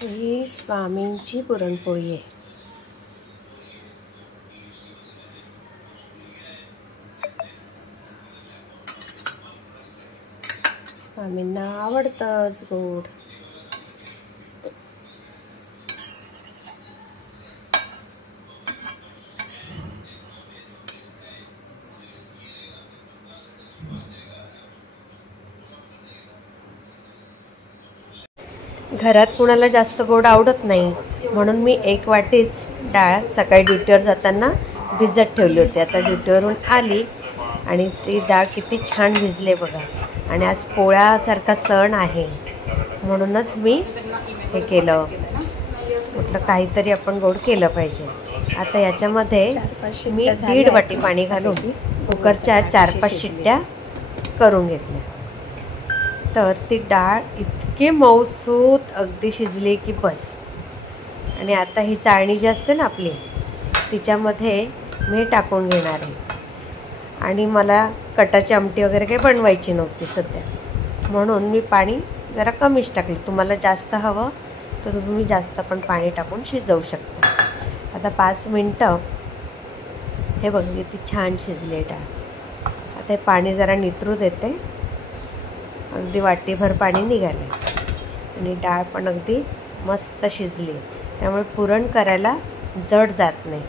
ही स्वामींची पुरणपोळी आहे. स्वामींना आवडतंच गोड. घरात कुणाला जास्त गोड आवडत नाही, म्हणून मी 1 वाटीच डाळ सकाळी ड्युटीवर जाताना भिजत ठेवली होती. आता ड्युटीवरून आली आणि ती डाळ किती छान भिजले बघा. आणि आज पोळ्यासारखा सण आहे म्हणूनच मी हे केलं. म्हटलं काहीतरी आपण गोड केलं पाहिजे. आता याच्यामध्ये मी 1.5 वाटी पाणी घालून कुकरच्या 4-5 शिट्ट्या करून घेतल्या. तर ती डाळ इतकी मऊसूत अगदी शिजली की बस. आणि आता ही चाळणी जी असते ना आपली, तिच्यामध्ये मी टाकून घेणार आहे. आणि मला कटाची आमटी वगैरे काही बनवायची नव्हती सध्या, म्हणून मी पाणी जरा कमीच टाकलं. तुम्हाला जास्त हवं तर तुम्ही जास्त पण पाणी टाकून शिजवू शकता. आता 5 मिनटं हे बघा किती छान शिजले डाळ. आता हे पाणी जरा नितरू देते. अगदी वाटीभर पाणी निघाले आणि डाळ पण अगदी मस्त शिजली, त्यामुळे पुरण करायला जड जात नाही.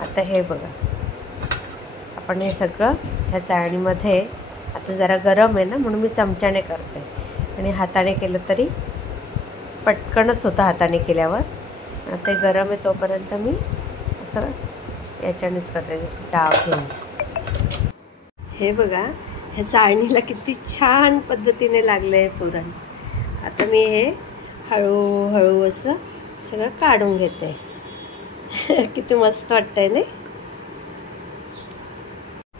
आता हे बघा, आपण हे सगळं ह्या चाळणीमध्ये, आता जरा गरम आहे ना म्हणून मी चमच्याने करते, आणि हाताने केलं तरी पटकनच होतं हाताने केल्यावर. आता गरम आहे तोपर्यंत मी असं याच्यानेच करते डाव घेऊन. हे बघा, ह्या चाळणीला किती छान पद्धतीने लागलं आहे पुरण. आता मी हे हळूहळू असं सगळं काढून घेते. किती मस्त वाटतंय नाही.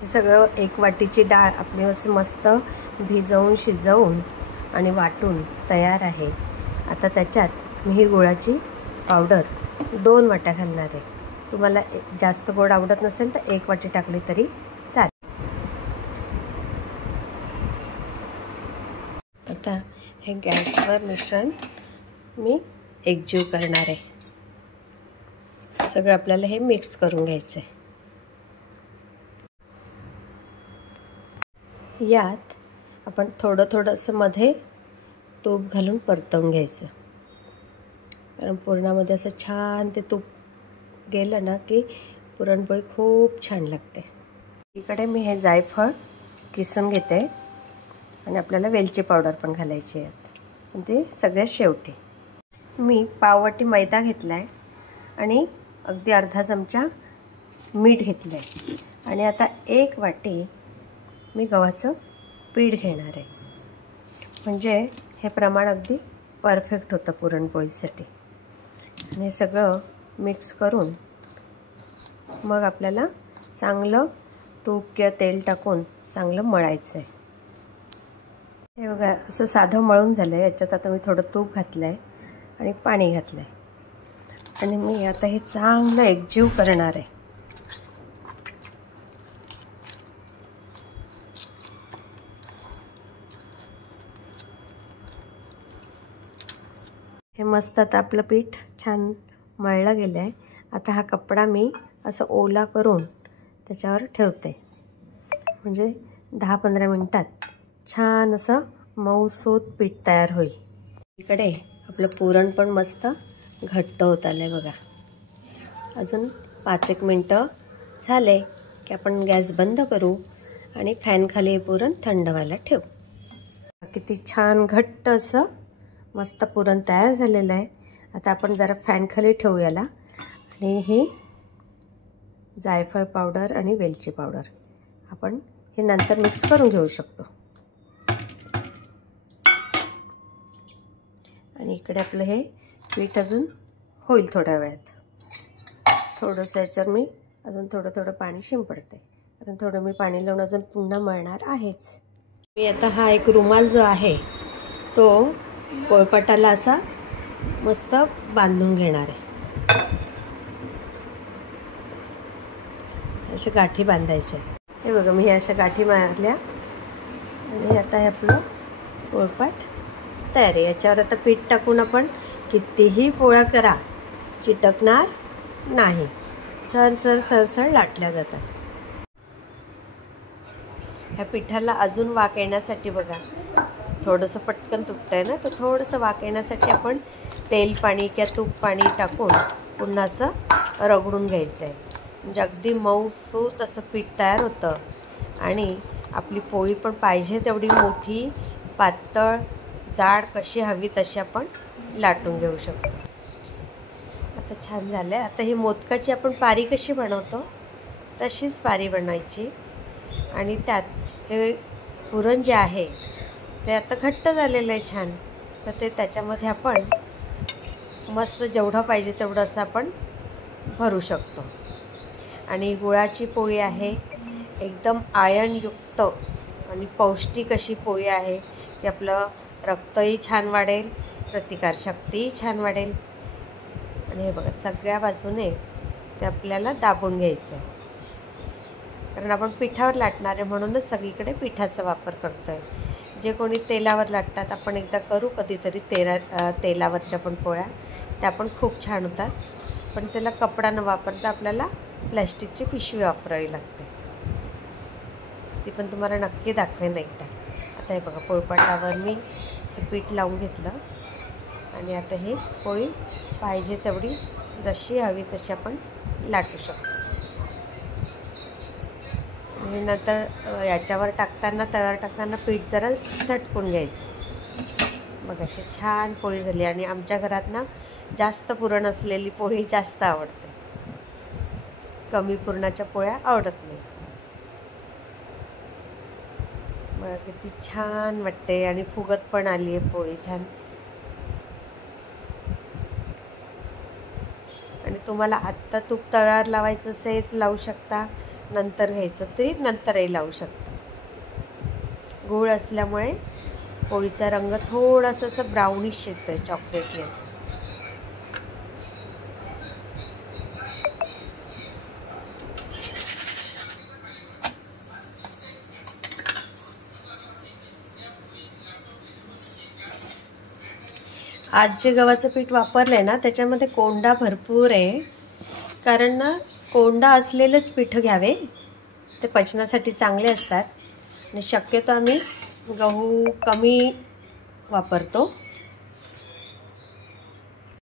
हे सगळं 1 वाटीची डाळ आपली असं मस्त भिजवून शिजवून आणि वाटून तयार आहे. आता त्याच्यात मी ही गुळाची पावडर 2 वाट्या घालणार आहे. तुम्हाला जास्त गोड आवडत नसेल तर 1 वाटी टाकली तरी चालेल. आता हे गॅसवर मिश्रण मी एकजीव करणार आहे. सगळं आपल्याला हे मिक्स करून घ्यायचं आहे. यात आपण थोडंसं मध्ये तूप घालून परतवून घ्यायचं, कारण पुरणामध्ये असं छान ते तूप गेलं ना की पुरणपोळी खूप छान लागते. इकडे मी हे जायफळ किसून घेते आणि आपल्याला वेलची पावडर पण घालायची आहे यात, ते सगळ्यात शेवटी. मी पाववाटी मैदा घेतला आहे आणि अगदी अर्धा चमचा मीठ घेतलं आहे. आणि आता 1 वाटी मी गव्हाचं पीठ घेणार आहे, म्हणजे हे प्रमाण अगदी परफेक्ट होतं पुरणपोळीसाठी. आणि हे सगळं मिक्स करून मग आपल्याला चांगलं तूप किंवा तेल टाकून चांगलं मळायचं आहे. हे बघा असं साधं मळून झालं आहे. याच्यात आता मी थोडं तूप घातलं आहे आणि पाणी घातलं आहे, आणि मी आता हे चांगलं एकजीव करणार आहे. हे मस्त आता आपलं पीठ छान मळलं गेलं आहे. आता हा कपडा मी असं ओला करून त्याच्यावर ठेवते, म्हणजे 10-15 मिनटात छान असं मऊसूत पीठ तयार होईल. इकडे आपलं पुरण पण मस्त घट्ट होत आलं आहे बघा. अजून 5-1 मिनटं झाले की आपण गॅस बंद करू आणि फॅनखाली हे पुरण थंड व्हायला ठेवू. किती छान घट्ट असं मस्त पुरण तयार झालेलं आहे. आता आपण जरा फॅनखाली ठेवू याला, आणि ही जायफळ पावडर आणि वेलची पावडर आपण हे नंतर मिक्स करून घेऊ शकतो. आणि इकडे आपलं हे पीठ अजून होईल थोड्या वेळात. थोडंसं याच्यावर मी अजून थोडं पाणी शिंपडते, कारण थोडं मी पाणी लावून अजून पुन्हा मळणार आहेच. मी आता हा एक रुमाल जो आहे तो पोळपाटाला असा मस्त बांधून घेणार आहे. अशा गाठी बांधायच्या. हे बघा, मी अशा गाठी मारल्या आणि आता हे आपलं पोळपाट तयार आहे. याच्यावर आता पीठ टाकून आपण कितीही पोळ्या करा चिटकणार नाही. सरसर लाटल्या जातात. ह्या पिठाला अजून वाक येण्यासाठी बघा थोडंसं पटकन तुटतंय ना, तर थोडंसं वाक येण्यासाठी आपण तेल पाणी किंवा तूप पाणी टाकून पुन्हा असं रगडून घ्यायचं आहे. म्हणजे अगदी मऊसूत असं पीठ तयार होतं आणि आपली पोळी पण पाहिजे तेवढी मोठी, पातळ, जाड कशी हवी तशी आपण लाटून घेऊ शकतो. आता छान झालं आहे. आता ही मोदकाची आपण पारी कशी बनवतो तशीच पारी बनवायची आणि त्यात हे पुरण जे आहे ते आता घट्ट झालेलं आहे छान, तर ते त्याच्यामध्ये आपण मस्त जेवढं पाहिजे तेवढं असं आपण भरू शकतो. आणि गुळाची पोळी आहे, एकदम आयर्नयुक्त आणि पौष्टिक अशी पोळी आहे की आपलं रक्तही छान वाढेल, प्रतिकारशक्तीही छान वाढेल. आणि हे बघा सगळ्या बाजूने ते आपल्याला दाबून घ्यायचं आहे, कारण आपण पिठावर लाटणार आहे म्हणूनच सगळीकडे पिठाचा वापर करतो आहे. जे कोणी तेलावर लाटतात आपण एकदा करू कधीतरी तेलावरच्या पण पोळ्या, त्या पण खूप छान होतात. पण त्याला कपडा न वापरता आपल्याला प्लॅस्टिकची पिशवी वापरावी लागते. ती पण तुम्हाला नक्की दाखवेन एकदा. आता हे बघा पोळपाटावर मी असं पीठ लावून घेतलं आणि आता ही पोळी पाहिजे तेवढी जशी हवी तशी आपण लाटू शकतो. आणि नंतर याच्यावर टाकताना तव्यावर टाकताना पीठ जरा झटकून घ्यायचं. बघा अशी छान पोळी झाली. आणि आमच्या घरात ना जास्त पुरण असलेली पोळी जास्त आवडते, कमी पुरणाच्या पोळ्या आवडत नाही. बघा किती छान वाटते आणि फुगत पण आली आहे पोळी छान. आणि तुम्हाला आत्ता तूप तव्यावर लावायचं असेल लावू शकता, नंतर घ्यायचं तरी नंतरही लावू शकता. गूळ असल्यामुळे पोळीचा रंग थोडासा असं ब्राउनिश येतोय, चॉकलेटी असं. आज जे गव्हाचं पीठ वापरलं आहे ना त्याच्यामध्ये कोंडा भरपूर आहे, कारण ना कोंडा असलेलंच पीठ घ्यावे, ते पचनासाठी चांगले असतात. आणि शक्यतो आम्ही गहू कमी वापरतो.